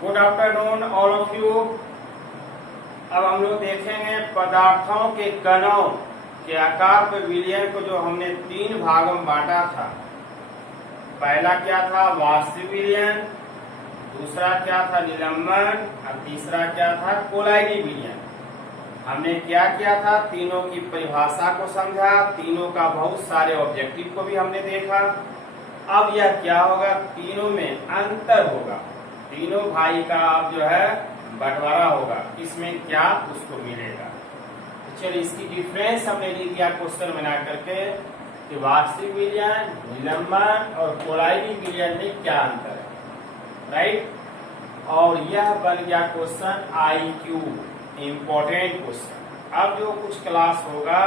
Good afternoon all of you. अब हम लोग देखेंगे पदार्थों के कणों के आकार पे विलयन को, जो हमने 3 भागों में बांटा था। पहला क्या था? वास्तविक विलयन, दूसरा क्या था? निलंबन, और तीसरा क्या था? कोलाइडी विलयन। हमने क्या किया था? तीनों की परिभाषा को समझा, तीनों का बहुत सारे ऑब्जेक्टिव को भी हमने देखा। अब यह क्या होगा? तीनों में अंतर होगा, तीनों भाई का अब जो है बंटवारा होगा, इसमें क्या उसको मिलेगा। तो चलिए इसकी डिफरेंस हमने लिख दिया क्वेश्चन बना करके कि वास्तविक विलयन, निलंबन और कोलाइडी विलयन में क्या अंतर है, राइट। और यह बन गया क्वेश्चन IQ, इम्पोर्टेंट क्वेश्चन। अब जो कुछ क्लास होगा,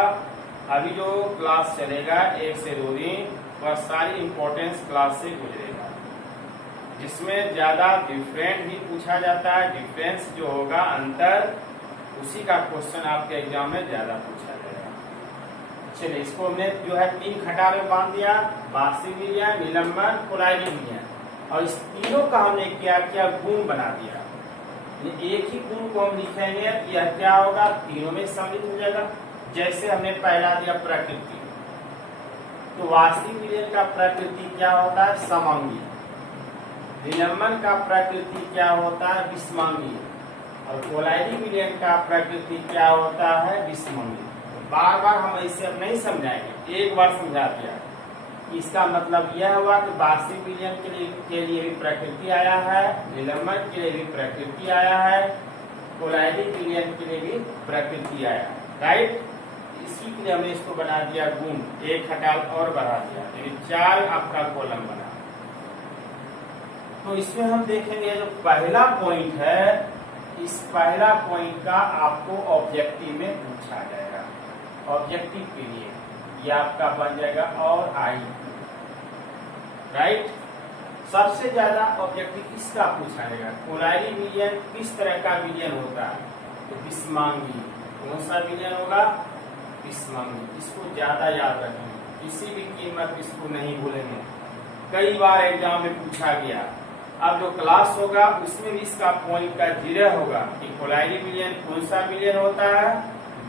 अभी जो क्लास चलेगा 1 से 2 दिन, वह सारी इम्पोर्टेंस क्लास से गुजरेगा, जिसमें ज्यादा डिफरेंट भी पूछा जाता है। डिफरेंस जो होगा, अंतर, उसी का क्वेश्चन आपके एग्जाम में ज्यादा पूछा जाएगा। चलिए इसको हमने जो है 3 खटारे में बांध दिया, वास्तविक विलयन, निलंबन, कोलाइडी विलयन। और इस तीनों का हमने क्या किया? गुण बना दिया। ये एक ही गुण को हम लिखेंगे, यह क्या होगा? तीनों में सम्मिलित हो जाएगा। जैसे हमने पहला दिया प्रकृति, तो वास्तविक विलयन का प्रकृति क्या होता है? समांगी। निलंबन का प्रकृति क्या होता है? विषमांगी। और कोलाइडी विलयन का प्रकृति क्या होता है? विषमांगी। तो बार बार हम ऐसे अब नहीं समझाएंगे, एक बार समझा दिया। इसका मतलब यह हुआ कि वास्तविक विलयन के लिए भी प्रकृति आया है, निलंबन के लिए भी प्रकृति आया है, कोलाइडी विलयन के लिए भी प्रकृति आया है, राइट। इसी के लिए हमने इसको बना दिया गुण, एक खटाल और बढ़ा दिया, यानी 4 आपका कॉलम बना। तो इसमें हम देखेंगे जो पहला पॉइंट है, इस पहला पॉइंट का आपको ऑब्जेक्टिव में पूछा जाएगा। ऑब्जेक्टिव के लिए ये आपका बन जाएगा और आई, राइट। सबसे ज्यादा ऑब्जेक्टिव किसका पूछा जाएगा? कोलाइडी विलयन किस तरह का विलयन होता है? तो विषमांगी। कौन सा विलयन होगा? विषमांगी। इसको ज्यादा याद रखेंगे, किसी भी कीमत इसको नहीं भूलेंगे, कई बार एग्जाम में पूछा गया। अब जो क्लास होगा उसमें भी इसका पॉइंट का 0 होगा कि कोलाइडी विलयन कौन सा विलयन होता है?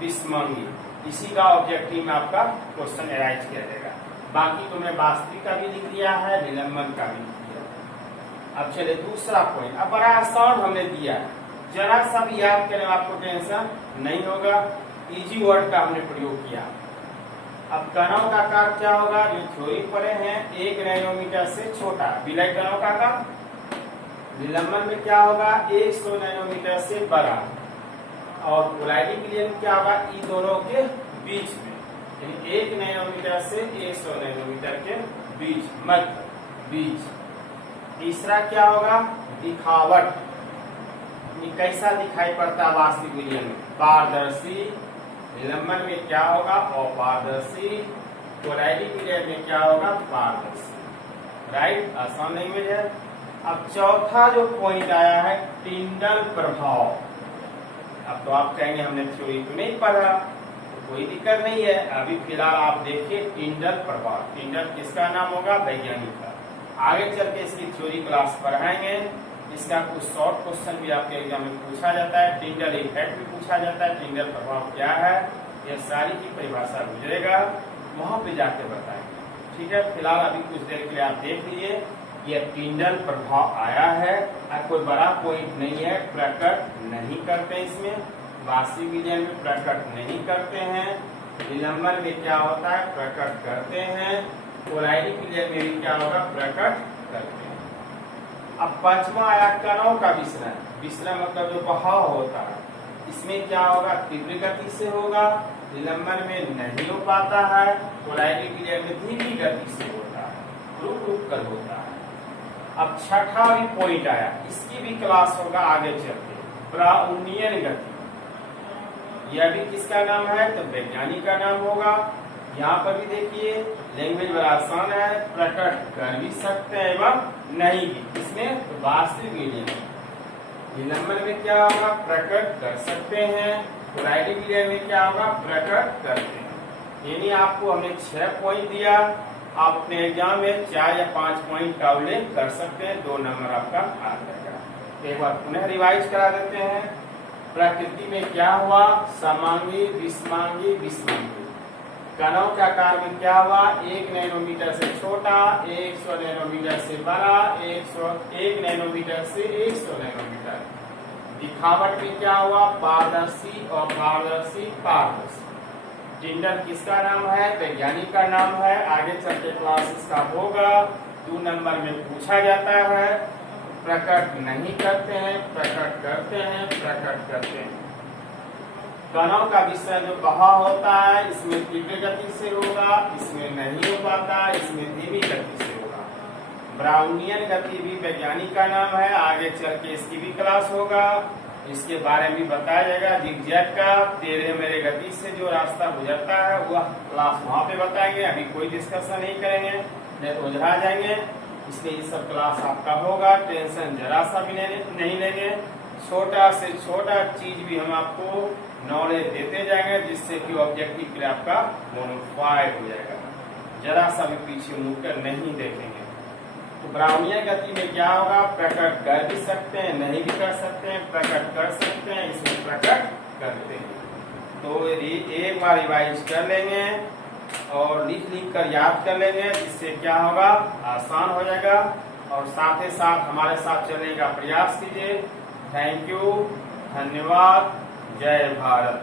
विषमांगी। इसी का ऑब्जेक्टिव में आपका क्वेश्चन अराइज किया जाएगा। बाकी तो मैं वास्तविक का भी लिख दिया है, निलंबन का भी लिख दिया। अब चले दूसरा पॉइंट। अब बड़ा आसान हमने दिया है, जरा सा भी याद करें, आपको टेंशन नहीं होगा। इजी वर्ड का हमने प्रयोग किया। अब कणों का आकार क्या होगा? जो थ्योरी पढ़े हैं, 1 नैनोमीटर से छोटा विलय कणों का आकार। निलंबन में क्या होगा? 100 नैनोमीटर से बड़ा। और कोलाइडी विलयन क्या होगा? इन दोनों के बीच में, यानी 1 नैनोमीटर से 100 नैनोमीटर के बीच, मध्य बीच। तीसरा क्या होगा? दिखावट, कैसा दिखाई पड़ता है वास्तविक विलयन में? पारदर्शी। निलंबन में क्या होगा? अपारदर्शी। कोलाइडी विलयन में क्या होगा? पारदर्शी, राइट। आसान नहीं मिल है। अब चौथा जो पॉइंट आया है, टिंडल प्रभाव। अब तो आप कहेंगे हमने थ्योरी तो नहीं पढ़ा, तो कोई दिक्कत नहीं है। अभी फिलहाल आप देखिए टिंडल प्रभाव। टिंडल किसका नाम होगा? वैज्ञानिक का। आगे चल के इसकी थ्योरी क्लास पढ़ाएंगे। इसका कुछ शॉर्ट क्वेश्चन भी आपके एग्जाम में पूछा जाता है। टिंडल इफेक्ट भी पूछा जाता है। टिंडल प्रभाव क्या है, यह सारी की परिभाषा गुजरेगा, वहां पे जाके बताएंगे, ठीक है। फिलहाल अभी कुछ देर के लिए आप देख लीजिए, यह टिंडल प्रभाव आया है। कोई बड़ा पॉइंट नहीं है, प्रकट नहीं करते इसमें। वास्तविक विलयन में प्रकट नहीं करते हैं। निलंबन में क्या होता है? प्रकट करते हैं। कोलाइडी विलयन में भी क्या होगा? प्रकट करते हैं। अब 5वां आया कणों का विसरण। विसरण मतलब जो बहाव होता है, इसमें क्या होगा? तीव्र गति से होगा। निलंबन में नहीं हो पाता है। कोलाइडी विलयन में धीमी गति से होता है, रुक रुक कर होता है। अब छठा भी पॉइंट आया, इसकी भी क्लास होगा आगे चलते। ब्राउनियन गति, यह भी किसका नाम है? तो वैज्ञानिक का नाम होगा। यहाँ पर भी देखिए लैंग्वेज बड़ा आसान है, प्रकट कर भी सकते हैं एवं नहीं भी। इसमें वास्तविक विलयन, निलंबन में क्या होगा? प्रकट कर सकते हैं। कोलाइडी विलयन में क्या होगा? प्रकट करते हैं। यानी आपको हमने 6 पॉइंट दिया। आप अपने एग्जाम में 4 या 5 पॉइंट का उल्लेख कर सकते हैं, 2 नंबर आपका आ जाएगा। एक बार पुनः रिवाइज करा देते हैं। प्रकृति में क्या हुआ? समांगी, विषमांगी, विषमांगी। कणों के आकार में क्या हुआ? 1 नैनोमीटर से छोटा, 100 नैनोमीटर से बड़ा, 1 नैनोमीटर से 100 नैनोमीटर। दिखावट में क्या हुआ? पारदर्शी, अपारदर्शी, पारदर्शी। टिंडल किसका नाम है? वैज्ञानिक का नाम है। आगे चल के क्लास इसका होगा। 2 नंबर में पूछा जाता है। प्रकट नहीं करते हैं, प्रकट करते हैं, प्रकट करते हैं। कणों का विसर्जन जो बहाव होता है, इसमें तीव्र गति से होगा, इसमें नहीं हो पाता, इसमें धीमी गति से होगा। ब्राउनियन गति भी वैज्ञानिक का नाम है। आगे चल के इसकी भी क्लास होगा, इसके बारे में बताया जाएगा। जिगजैग का तेरे मेरे गति से जो रास्ता गुजरता है वह क्लास वहाँ पे बताएंगे। अभी कोई डिस्कशन नहीं करेंगे, नहीं तो उलझा जाएंगे। इसलिए ये सब क्लास आपका होगा, टेंशन जरा सा भी नहीं लेंगे। छोटा से छोटा चीज भी हम आपको नॉलेज देते जाएंगे, जिससे कि ऑब्जेक्टिव के लिए आपका बोनाफाइड हो जाएगा। जरा सा भी पीछे मुड़कर नहीं देखेंगे। तो ब्राउनियन गति में क्या होगा? प्रकट कर भी सकते हैं, नहीं भी कर सकते हैं, प्रकट कर सकते हैं, इसमें प्रकट करते हैं। तो एक बार रिवाइज कर लेंगे और लिख कर याद कर लेंगे, जिससे क्या होगा? आसान हो जाएगा। और साथ ही साथ हमारे साथ चलने का प्रयास कीजिए। थैंक यू, धन्यवाद, जय भारत।